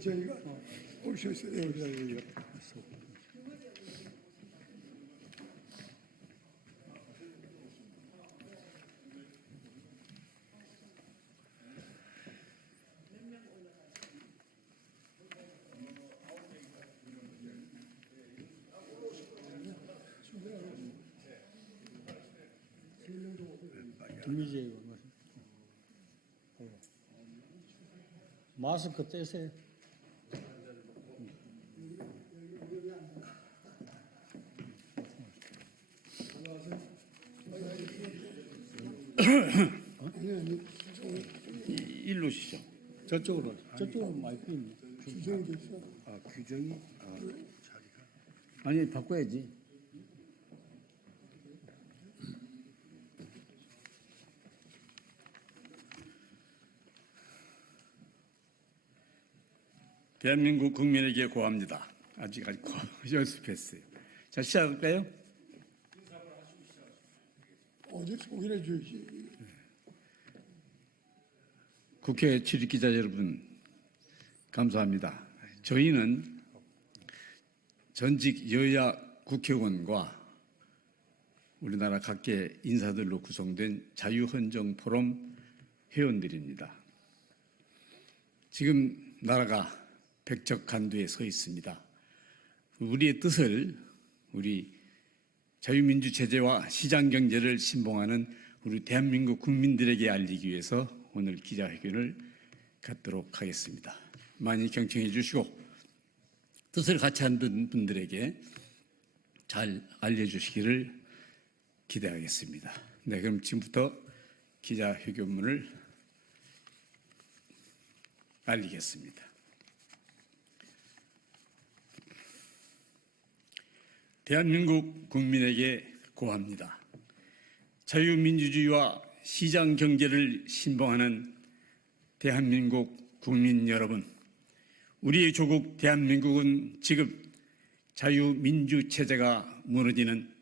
저희가 오셨어요. 여기다. 김미재 마스크 떼세요. 일로 오시죠. 저쪽으로 마이크 있네. 규정이 아니 바꿔야지. 대한민국 국민에게 고합니다. 아직 연습했어요. 자, 시작할까요? 어제 소개해 주시. 국회 출입기자 여러분, 감사합니다. 저희는 전직 여야 국회의원과 우리나라 각계 인사들로 구성된 자유헌정포럼 회원들입니다. 지금 나라가 백척간두에 서 있습니다. 우리의 뜻을 우리 자유민주체제와 시장경제를 신봉하는 우리 대한민국 국민들에게 알리기 위해서 오늘 기자회견을 갖도록 하겠습니다. 많이 경청해 주시고 뜻을 같이 한 분들에게 잘 알려주시기를 기대하겠습니다. 네, 그럼 지금부터 기자회견문을 알리겠습니다. 대한민국 국민에게 고합니다. 자유민주주의와 시장경제를 신봉하는 대한민국 국민 여러분, 우리의 조국 대한민국은 지금 자유민주체제가 무너지는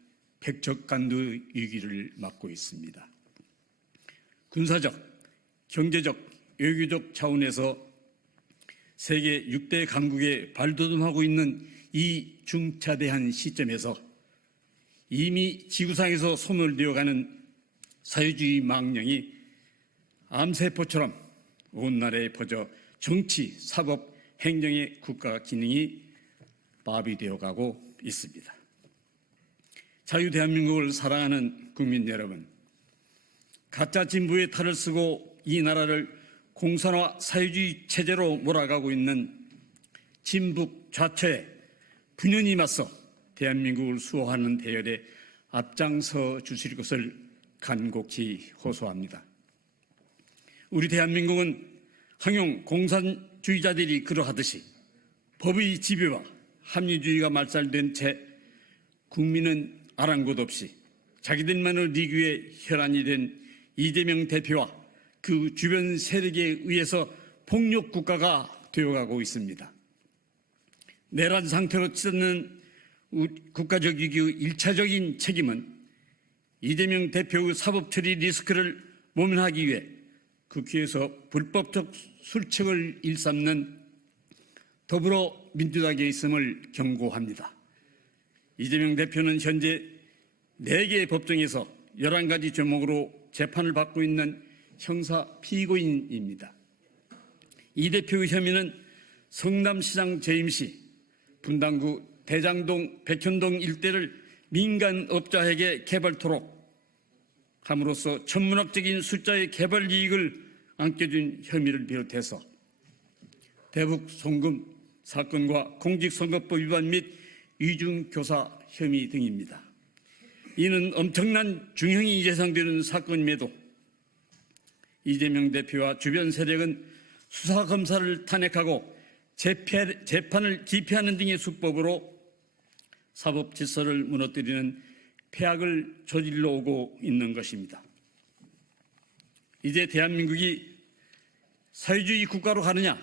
백척간두 위기를 맞고 있습니다. 군사적, 경제적, 외교적 차원에서 세계 6대 강국에 발돋움하고 있는 이 중차대한 시점에서 이미 지구상에서 소멸되어가는 사회주의 망령이 암세포처럼 온 나라에 퍼져 정치, 사법, 행정의 국가 기능이 마비되어가고 있습니다. 자유 대한민국을 사랑하는 국민 여러분, 가짜 진보의 탈을 쓰고 이 나라를 공산화 사회주의 체제로 몰아가고 있는 진북 좌처에 분연히 맞서 대한민국을 수호하는 대열에 앞장서 주실 것을 간곡히 호소합니다. 우리 대한민국은 항용 공산주의자들이 그러하듯이 법의 지배와 합리주의가 말살된 채 국민은 아랑곳 없이 자기들만을 리그의 혈안이 된 이재명 대표와 그 주변 세력에 의해서 폭력 국가가 되어가고 있습니다. 내란 상태로 치닫는 국가적 위기의 1차적인 책임은 이재명 대표의 사법 처리 리스크를 모면하기 위해 국회에서 불법적 술책을 일삼는 더불어민주당에 있음을 경고합니다. 이재명 대표는 현재 4개의 법정에서 11가지 죄목으로 재판을 받고 있는 형사 피고인입니다. 이 대표의 혐의는 성남시장 재임 시 분당구 대장동, 백현동 일대를 민간업자에게 개발토록 함으로써 천문학적인 숫자의 개발 이익을 안겨준 혐의를 비롯해서 대북 송금 사건과 공직선거법 위반 및 이중교사 혐의 등입니다. 이는 엄청난 중형이 예상되는 사건임에도 이재명 대표와 주변 세력은 수사검사를 탄핵하고 재판을 기피하는 등의 수법으로 사법 질서를 무너뜨리는 폐악을 저질러 오고 있는 것입니다. 이제 대한민국이 사회주의 국가로 가느냐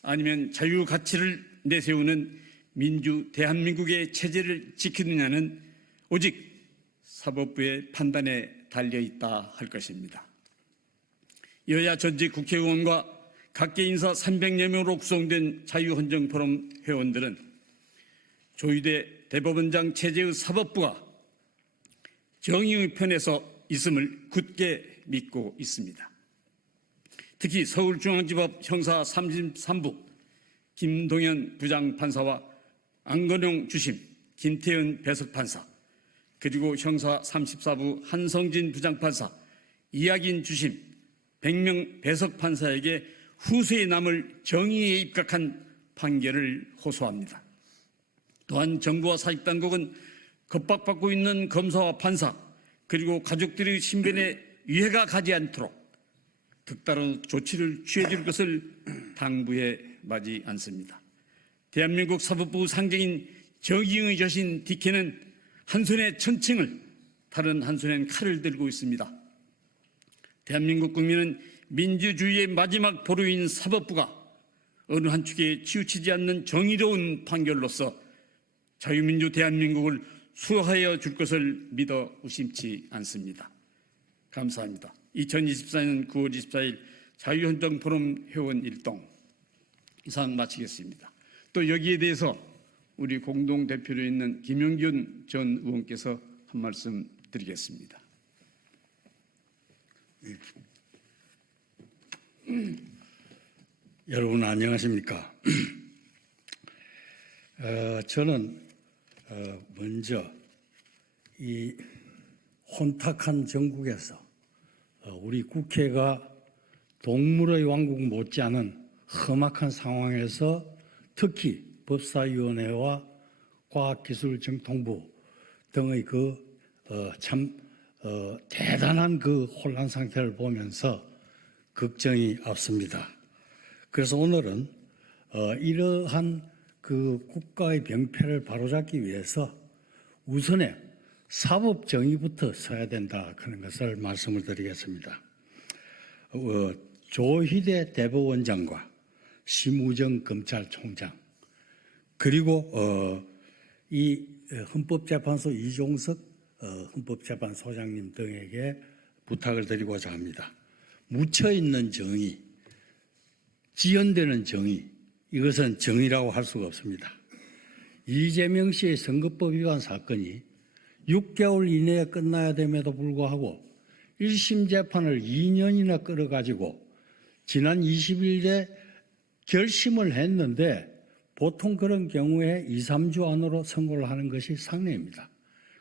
아니면 자유 가치를 내세우는 민주 대한민국의 체제를 지키느냐는 오직 사법부의 판단에 달려있다 할 것입니다. 여야 전직 국회의원과 각계 인사 300여 명으로 구성된 자유헌정포럼 회원들은 조희대 대법원장 체제의 사법부가 정의의 편에서 있음을 굳게 믿고 있습니다. 특히 서울중앙지법 형사 33부 김동현 부장판사와 안건용 주심, 김태현 배석판사, 그리고 형사 34부 한성진 부장판사, 이학인 주심, 100명 배석판사에게 후세에 남을 정의에 입각한 판결을 호소합니다. 또한 정부와 사직당국은 겁박받고 있는 검사와 판사 그리고 가족들의 신변에 위해가 가지 않도록 특다른 조치를 취해줄 것을 당부해 마지 않습니다. 대한민국 사법부 상징인 정의의 여신 디케는 한 손에 천칭을 다른 한 손엔 칼을 들고 있습니다. 대한민국 국민은 민주주의의 마지막 보루인 사법부가 어느 한 축에 치우치지 않는 정의로운 판결로서 자유민주 대한민국을 수호하여 줄 것을 믿어 의심치 않습니다. 감사합니다. 2024년 9월 24일 자유헌정포럼 회원 일동 이상 마치겠습니다. 또 여기에 대해서 우리 공동대표로 있는 김용균 전 의원께서 한 말씀 드리겠습니다. 여러분 안녕하십니까? 저는 먼저 이 혼탁한 정국에서 우리 국회가 동물의 왕국 못지않은 험악한 상황에서 특히 법사위원회와 과학기술정통부 등의 대단한 그 혼란 상태를 보면서 걱정이 앞섭니다. 그래서 오늘은 이러한 그 국가의 병폐를 바로잡기 위해서 우선에 사법 정의부터 서야 된다 하는 것을 말씀을 드리겠습니다. 조희대 대법원장과 심우정 검찰총장 그리고 이 헌법재판소 이종석 헌법재판소장님 등에게 부탁을 드리고자 합니다. 묻혀있는 정의, 지연되는 정의, 이것은 정의라고 할 수가 없습니다. 이재명 씨의 선거법 위반 사건이 6개월 이내에 끝나야 됨에도 불구하고 1심 재판을 2년이나 끌어가지고 지난 20일에 결심을 했는데 보통 그런 경우에 2, 3주 안으로 선고를 하는 것이 상례입니다.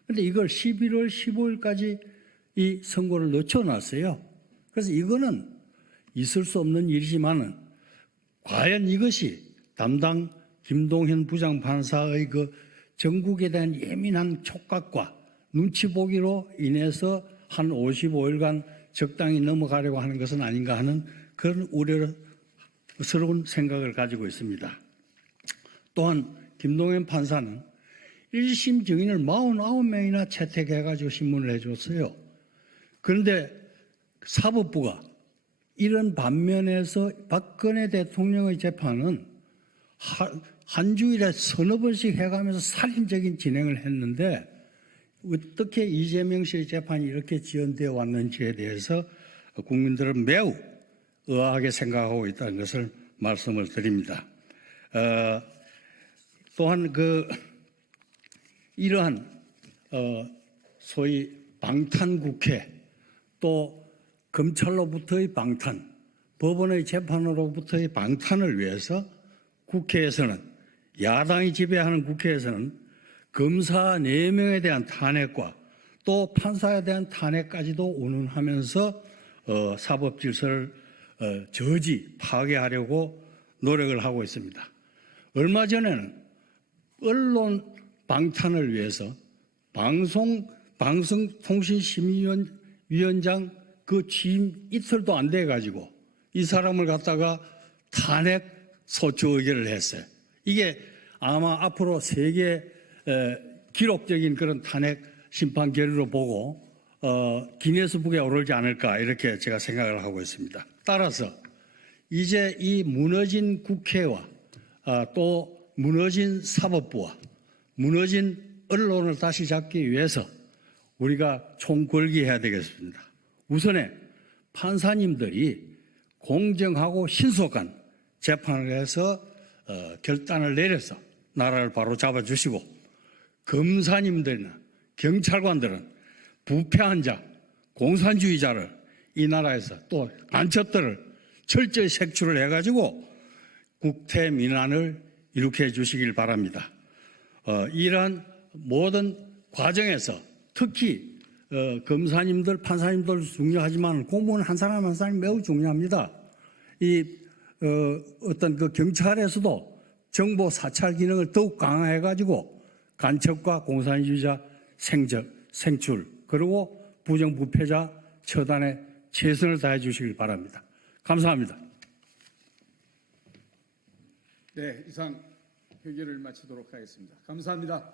그런데 이걸 11월 15일까지 이 선고를 늦춰놨어요. 그래서 이거는 있을 수 없는 일이지만은 과연 이것이 담당 김동현 부장판사의 그 전국에 대한 예민한 촉각과 눈치 보기로 인해서 한 55일간 적당히 넘어가려고 하는 것은 아닌가 하는 그런 우려스러운 생각을 가지고 있습니다. 또한 김동현 판사는 1심 증인을 49명이나 채택해가지고 신문을 해줬어요. 그런데 사법부가 이런 반면에서 박근혜 대통령의 재판은 한 주일에 서너 번씩 해가면서 살인적인 진행을 했는데 어떻게 이재명 씨의 재판이 이렇게 지연되어 왔는지에 대해서 국민들은 매우 의아하게 생각하고 있다는 것을 말씀을 드립니다. 또한 이러한 소위 방탄국회 또 검찰로부터의 방탄, 법원의 재판으로부터의 방탄을 위해서 국회에서는 야당이 지배하는 국회에서는 검사 4명에 대한 탄핵과 또 판사에 대한 탄핵까지도 운운하면서 사법 질서를 저지 파괴하려고 노력을 하고 있습니다. 얼마 전에는 언론 방탄을 위해서 방송통신심의위원장 그 취임 이틀도 안 돼 가지고 이 사람을 갖다가 탄핵 소추 의결을 했어요. 이게 아마 앞으로 세계 기록적인 그런 탄핵 심판 결의로 보고 기네스북에 오르지 않을까 이렇게 제가 생각을 하고 있습니다. 따라서 이제 이 무너진 국회와 또 무너진 사법부와 무너진 언론을 다시 잡기 위해서 우리가 총궐기해야 되겠습니다. 우선에 판사님들이 공정하고 신속한 재판을 해서 결단을 내려서 나라를 바로 잡아주시고 검사님들이나 경찰관들은 부패한 자, 공산주의자를 이 나라에서 또 간첩들을 철저히 색출을 해가지고 국태 민안을 이룩해 주시길 바랍니다. 이러한 모든 과정에서 특히 검사님들, 판사님들 중요하지만 공무원 한 사람 한 사람이 매우 중요합니다. 어떤 그 경찰에서도 정보 사찰 기능을 더욱 강화해가지고 간첩과 공산주의자 생출 그리고 부정부패자 처단에 최선을 다해 주시길 바랍니다. 감사합니다. 네, 이상 회견을 마치도록 하겠습니다. 감사합니다.